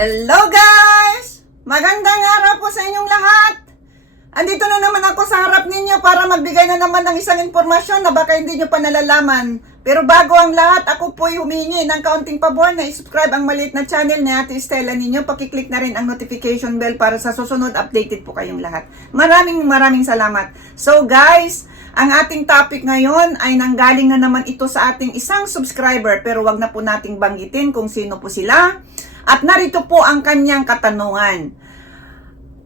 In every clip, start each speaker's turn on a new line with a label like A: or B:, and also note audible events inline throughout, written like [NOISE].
A: Hello guys! Magandang araw po sa inyong lahat! Andito na naman ako sa harap ninyo para magbigay na naman ng isang impormasyon na baka hindi nyo pa nalalaman. Pero bago ang lahat, ako po'y humingi ng kaunting pabor na i-subscribe ang maliit na channel ni Ate Stella ninyo. Pakiclick na rin ang notification bell para sa susunod updated po kayong lahat. Maraming maraming salamat. So guys, ang ating topic ngayon ay nanggaling na naman ito sa ating isang subscriber pero wag na po nating banggitin kung sino po sila. At narito po ang kanyang katanungan.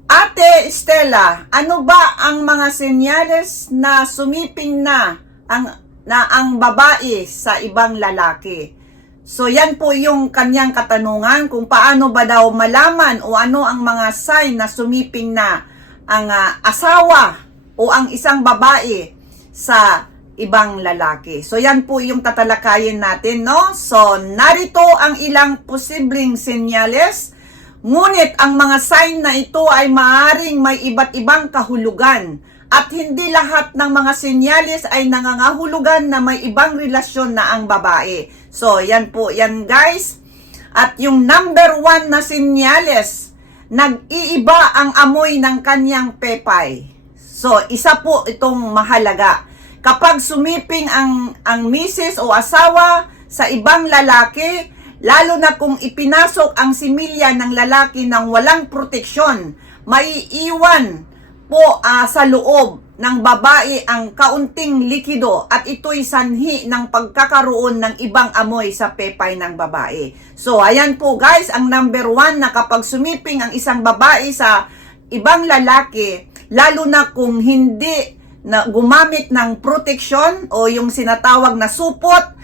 A: Ate Stella, ano ba ang mga senyales na sumiping na ang na ang babae sa ibang lalaki? So yan po yung kanyang katanungan kung paano ba daw malaman o ano ang mga sign na sumiping na ang ah, asawa o ang isang babae sa ibang lalaki. So yan po yung tatalakayin natin, no? So narito ang ilang posibleng senyales Ngunit ang mga sign na ito ay maaring may iba't ibang kahulugan at hindi lahat ng mga senyales ay nangangahulugan na may ibang relasyon na ang babae. So, yan po, yan guys. At yung number one na senyales, nag-iiba ang amoy ng kanyang pepay. So, isa po itong mahalaga. Kapag sumiping ang, ang misis o asawa sa ibang lalaki, Lalo na kung ipinasok ang similya ng lalaki ng walang proteksyon, maiiwan po ah, sa loob ng babae ang kaunting likido at ito'y sanhi ng pagkakaroon ng ibang amoy sa pepay ng babae. So, ayan po guys, ang number one na kapag sumiping ang isang babae sa ibang lalaki, lalo na kung hindi na gumamit ng proteksyon o yung sinatawag na supot,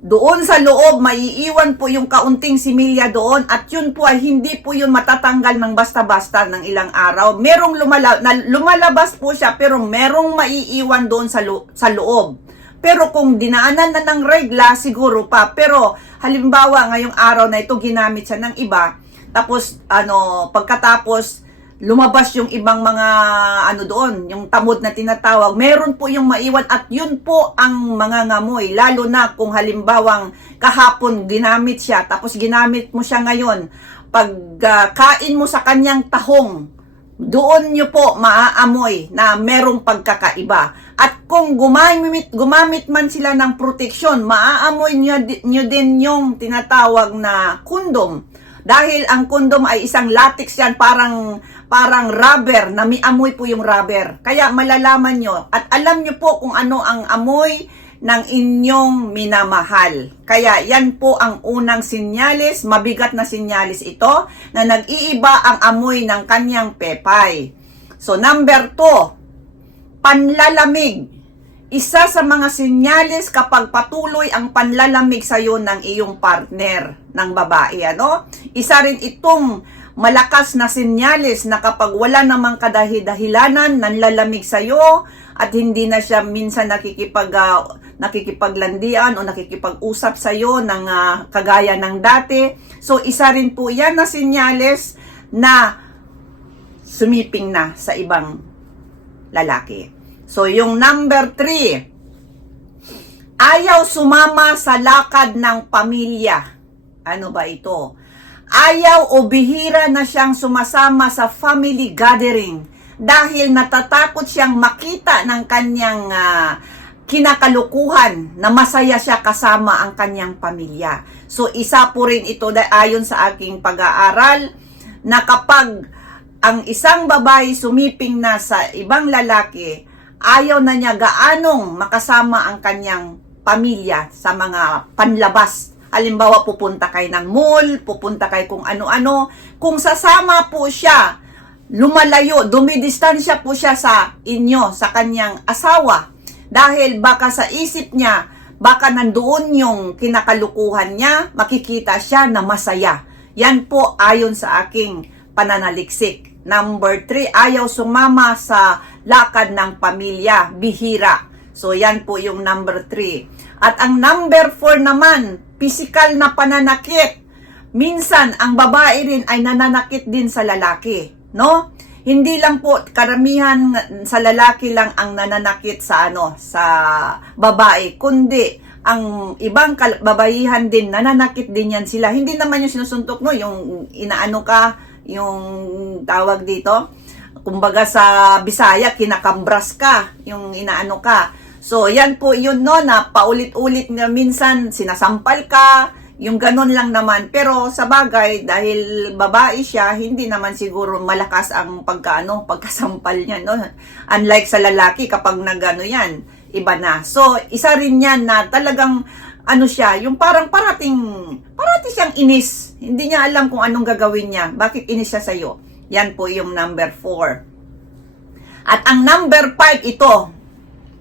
A: doon sa loob, maiiwan po yung kaunting similya doon at yun po ay hindi po yun matatanggal ng basta-basta ng ilang araw. Merong lumala, na, lumalabas po siya pero merong maiiwan doon sa, lo, sa loob. Pero kung dinaanan na ng regla, siguro pa. Pero halimbawa ngayong araw na ito ginamit siya ng iba, tapos ano, pagkatapos lumabas yung ibang mga ano doon, yung tamod na tinatawag, meron po yung maiwan at yun po ang mga ngamoy. Lalo na kung halimbawang kahapon ginamit siya, tapos ginamit mo siya ngayon, pag ah, kain mo sa kanyang tahong, doon nyo po maaamoy na merong pagkakaiba. At kung gumamit, gumamit man sila ng proteksyon, maaamoy nyo, nyo din yung tinatawag na kondom. Dahil ang kondom ay isang latex yan, parang parang rubber, na may amoy po yung rubber. Kaya malalaman nyo at alam nyo po kung ano ang amoy ng inyong minamahal. Kaya yan po ang unang sinyalis, mabigat na sinyalis ito, na nag-iiba ang amoy ng kanyang pepay. So number two, panlalamig. Isa sa mga sinyalis kapag patuloy ang panlalamig sa iyo ng iyong partner ng babae, ano? Isa rin itong malakas na sinyalis na kapag wala namang kadahi-dahilanan, nanlalamig sa iyo at hindi na siya minsan nakikipag ah, nakikipaglandian o nakikipag-usap sa iyo ng ah, kagaya ng dati. So isa rin po 'yan na sinyalis na sumiping na sa ibang lalaki. So, yung number three, ayaw sumama sa lakad ng pamilya. Ano ba ito? Ayaw o bihira na siyang sumasama sa family gathering dahil natatakot siyang makita ng kanyang ah, kinakalukuhan na masaya siya kasama ang kanyang pamilya. So isa po rin ito ayon sa aking pag-aaral na kapag ang isang babae sumiping na sa ibang lalaki, ayaw na niya gaanong makasama ang kanyang pamilya sa mga panlabas. Halimbawa, pupunta kay ng mall, pupunta kay kung ano-ano. Kung sasama po siya, lumalayo, dumidistansya po siya sa inyo, sa kanyang asawa. Dahil baka sa isip niya, baka nandoon yung kinakalukuhan niya, makikita siya na masaya. Yan po ayon sa aking pananaliksik. Number three, ayaw sumama sa lakad ng pamilya, bihira. So yan po yung number three. At ang number four naman, physical na pananakit. Minsan, ang babae rin ay nananakit din sa lalaki. No? Hindi lang po karamihan sa lalaki lang ang nananakit sa ano sa babae, kundi ang ibang babayihan din, nananakit din yan sila. Hindi naman yung sinusuntok mo, yung inaano ka, yung tawag dito, kumbaga sa Bisaya, kinakambras ka, yung inaano ka. So, yan po yun no, na paulit-ulit na minsan sinasampal ka, yung ganun lang naman. Pero sa bagay, dahil babae siya, hindi naman siguro malakas ang pagkaano, pagkasampal niya, no? Unlike sa lalaki, kapag nagano yan, iba na. So, isa rin yan na talagang, ano siya, yung parang parating, parati siyang inis. Hindi niya alam kung anong gagawin niya. Bakit inis siya sa'yo? Yan po yung number 4. At ang number 5, ito,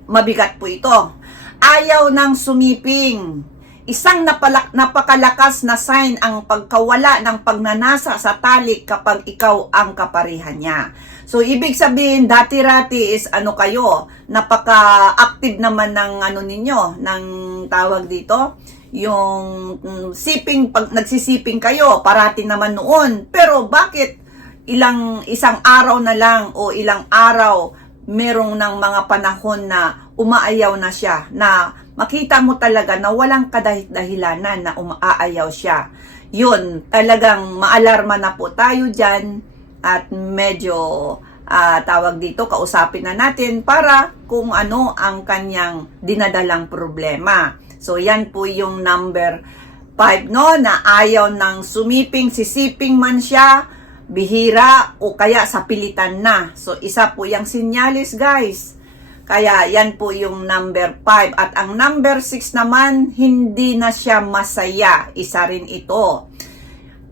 A: mabigat po ito. Ayaw ng sumiping. Isang napalak, napakalakas na sign ang pagkawala ng pagnanasa sa talik kapag ikaw ang kaparihan niya. So, ibig sabihin, dati-rati is ano kayo, napaka-active naman ng ano ninyo, ng tawag dito, yung mm, siping, pag nagsisiping kayo, parati naman noon. Pero bakit ilang isang araw na lang o ilang araw merong ng mga panahon na umaayaw na siya na makita mo talaga na walang kadahit-dahilanan na umaayaw siya. Yun, talagang maalarma na po tayo dyan at medyo ah, tawag dito, kausapin na natin para kung ano ang kanyang dinadalang problema. So, yan po yung number 5, no? Na ayaw ng sumiping, sisiping man siya, bihira o kaya sa pilitan na. So, isa po yung sinyalis, guys. Kaya, yan po yung number 5. At ang number 6 naman, hindi na siya masaya. Isa rin ito.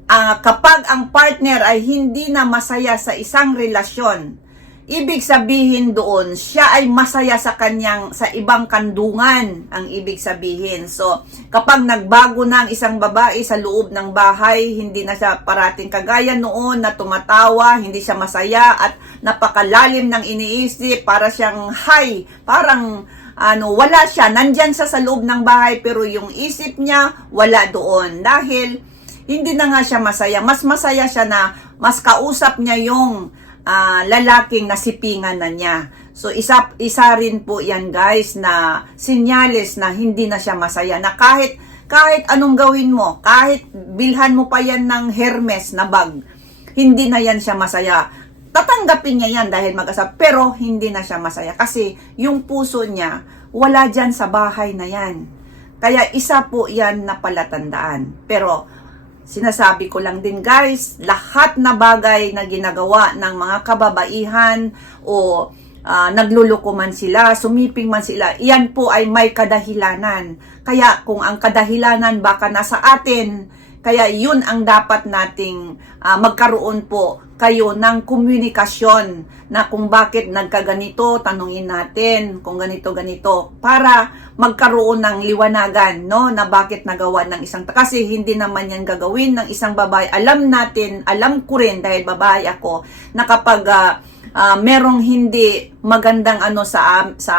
A: Ah, kapag ang partner ay hindi na masaya sa isang relasyon, ibig sabihin doon, siya ay masaya sa kanyang, sa ibang kandungan, ang ibig sabihin. So, kapag nagbago na ang isang babae sa loob ng bahay, hindi na siya parating kagaya noon na tumatawa, hindi siya masaya at napakalalim ng iniisip, para siyang high, parang ano, wala siya, nandyan siya sa loob ng bahay, pero yung isip niya, wala doon. Dahil, hindi na nga siya masaya. Mas masaya siya na mas kausap niya yung ah, lalaking nasipingan na niya. So isa isa rin po 'yan guys na sinyales na hindi na siya masaya na kahit kahit anong gawin mo, kahit bilhan mo pa yan ng Hermes na bag, hindi na yan siya masaya. Tatanggapin niya yan dahil mag-asa, pero hindi na siya masaya kasi yung puso niya wala dyan sa bahay na yan. Kaya isa po yan na palatandaan. Pero Sinasabi ko lang din guys, lahat na bagay na ginagawa ng mga kababaihan o ah, nagluluko man sila, sumiping man sila, iyan po ay may kadahilanan. Kaya kung ang kadahilanan baka nasa atin, kaya yun ang dapat nating ah, magkaroon po kayo ng komunikasyon na kung bakit nagkaganito, tanungin natin kung ganito ganito para magkaroon ng liwanagan no na bakit nagawa ng isang kasi hindi naman yan gagawin ng isang babae. Alam natin, alam ko rin dahil babae ako na kapag ah, ah, merong hindi magandang ano sa sa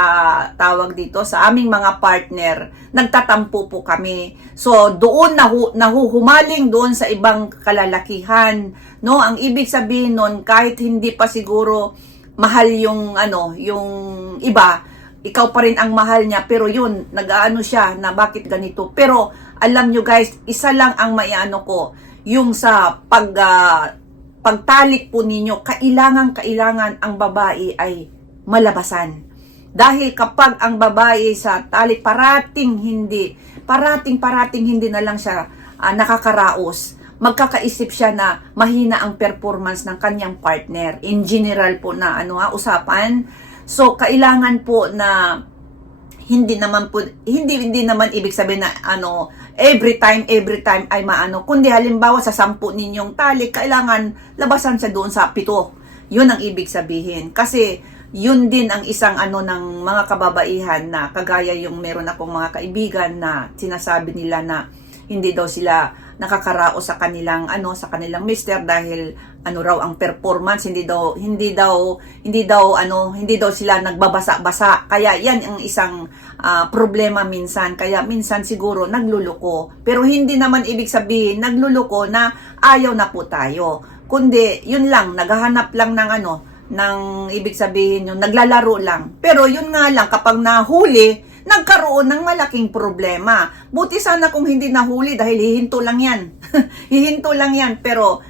A: tawag dito sa aming mga partner, nagtatampo po kami. So doon nahu, nahuhumaling doon sa ibang kalalakihan, no? Ang ibig sabihin nun kahit hindi pa siguro mahal yung ano, yung iba, ikaw pa rin ang mahal niya pero yun nag-aano siya na bakit ganito pero alam nyo guys isa lang ang maiano ko yung sa pag ah, pagtalik po ninyo kailangan kailangan ang babae ay malabasan. Dahil kapag ang babae sa talik parating hindi parating parating hindi na lang siya ah, nakakaraos. Magkakaisip siya na mahina ang performance ng kanyang partner. In general po na ano ha, usapan. So, kailangan po na hindi naman po, hindi, hindi naman ibig sabihin na ano, every time, every time ay maano. Kundi halimbawa sa sampu ninyong tali, kailangan labasan siya doon sa pito. Yun ang ibig sabihin. Kasi, yun din ang isang ano ng mga kababaihan na kagaya yung meron akong mga kaibigan na sinasabi nila na hindi daw sila nakakaraos sa kanilang ano sa kanilang mister dahil ano raw ang performance hindi daw hindi daw hindi daw ano hindi daw sila nagbabasa-basa. Kaya yan ang isang ah, problema minsan. Kaya minsan siguro nagluluko pero hindi naman ibig sabihin nagluluko na ayaw na po tayo. Kundi yun lang naghahanap lang ng ano ng ibig sabihin yung naglalaro lang. Pero yun nga lang kapag nahuli nagkaroon ng malaking problema. Buti sana kung hindi nahuli dahil hihinto lang yan. [LAUGHS] hihinto lang yan. Pero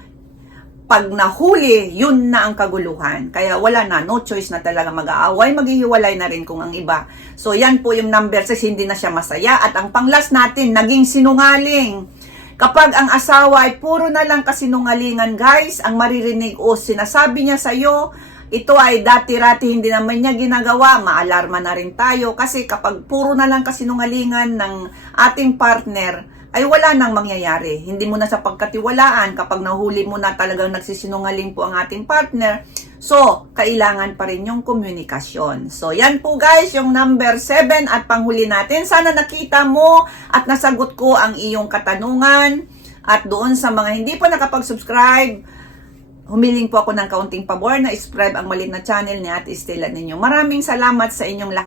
A: pag nahuli, yun na ang kaguluhan. Kaya wala na, no choice na talaga mag-aaway, maghihiwalay na rin kung ang iba. So yan po yung number 6, hindi na siya masaya. At ang panglas natin, naging sinungaling. Kapag ang asawa ay puro na lang kasinungalingan, guys, ang maririnig o sinasabi niya sa iyo, ito ay dati-rati hindi naman niya ginagawa, maalarma na rin tayo kasi kapag puro na lang kasinungalingan ng ating partner, ay wala nang mangyayari. Hindi mo na sa pagkatiwalaan kapag nahuli mo na talagang nagsisinungaling po ang ating partner. So, kailangan pa rin yung komunikasyon. So, yan po guys, yung number 7 at panghuli natin. Sana nakita mo at nasagot ko ang iyong katanungan. At doon sa mga hindi pa nakapag-subscribe, humiling po ako ng kaunting pabor na subscribe ang malit na channel ni Ate Estela ninyo. Maraming salamat sa inyong lahat.